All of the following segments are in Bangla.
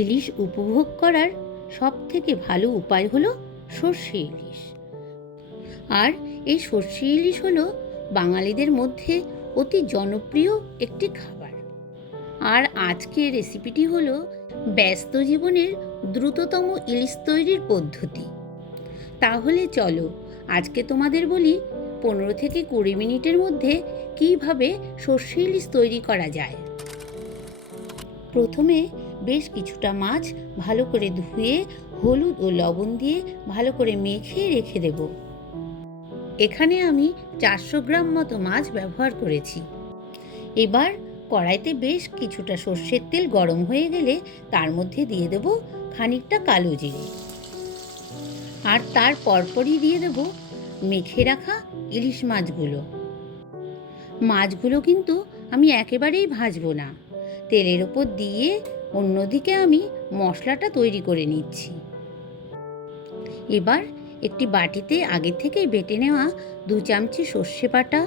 ইলিশ উপভোগ করার সব থেকে ভালো উপায় হলো সর্ষে ইলিশ। আর এই সর্ষে ইলিশ হলো বাঙালিদের মধ্যে অতি জনপ্রিয় একটি খাবার। আর আজকের রেসিপিটি হলো ব্যস্ত জীবনের দ্রুততম ইলিশ তৈরির পদ্ধতি। তাহলে চলো আজকে তোমাদের বলি পনেরো থেকে কুড়ি মিনিটের মধ্যে কীভাবে সর্ষে ইলিশ তৈরি করা যায়। প্রথমে বেশ কিছুটা মাছ ভালো করে ধুয়ে, হলুদ ও লবণ দিয়ে ভালো করে মেখে রেখে দেব। এখানে আমি চারশো গ্রাম মতো মাছ ব্যবহার করেছি। এবার কড়াইতে বেশ কিছুটা সর্ষের তেল গরম হয়ে গেলে তার মধ্যে দিয়ে দেব খানিকটা কালো জিরে। আর তার পরপরই দিয়ে দেব মেখে রাখা ইলিশ মাছগুলো। মাছগুলো কিন্তু আমি একেবারেই ভাজবো না। তেলের ওপর দিয়ে অন্যদিকে আমি মশলাটা তৈরি করে নিচ্ছি। এবার একটি বাটিতে আগে থেকেই বেটে নেওয়া দু চামচি সর্ষে বাটা,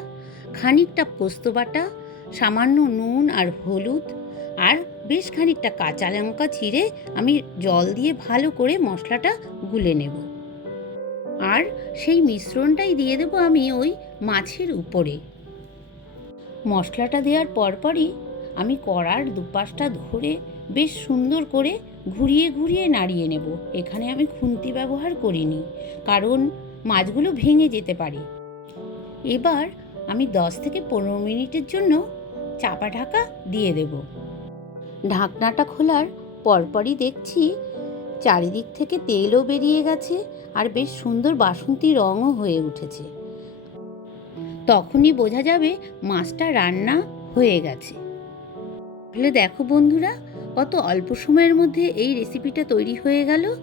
খানিকটা পোস্ত বাটা, সামান্য নুন আর হলুদ আর বেশ খানিকটা কাঁচা লঙ্কা চিড়ে আমি জল দিয়ে ভালো করে মশলাটা গুলে নেব। আর সেই মিশ্রণটাই দিয়ে দেবো আমি ওই মাছের উপরে। মশলাটা দেওয়ার পরপরই আমি কড়ার দুপাশটা ধরে বেশ সুন্দর করে ঘুরিয়ে ঘুরিয়ে নাড়িয়ে নেব। এখানে আমি খুন্তি ব্যবহার করিনি, কারণ মাছগুলো ভেঙে যেতে পারে। এবার আমি দশ থেকে পনেরো মিনিটের জন্য চাপা ঢাকা দিয়ে দেব। ঢাকনাটা খোলার পরপরই দেখছি চারিদিক থেকে তেলও বেরিয়ে গেছে আর বেশ সুন্দর বাসন্তী রঙও হয়ে উঠেছে। তখনই বোঝা যাবে মাছটা রান্না হয়ে গেছে। তাহলে দেখো বন্ধুরা, কত অল্প সময়ের মধ্যে এই রেসিপিটা তৈরি হয়ে গেল।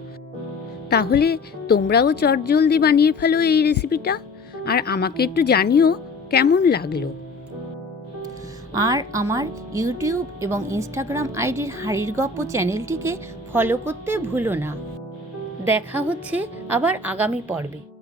তাহলে তোমরাও চটজলদি বানিয়ে ফেলো এই রেসিপিটা আর আমাকে একটু জানিও কেমন লাগল। আর আমার ইউটিউব এবং ইনস্টাগ্রাম আইডির হাড়ির গপ্প চ্যানেলটিকে ফলো করতে ভুলো না। দেখা হচ্ছে আবার আগামী পর্বে।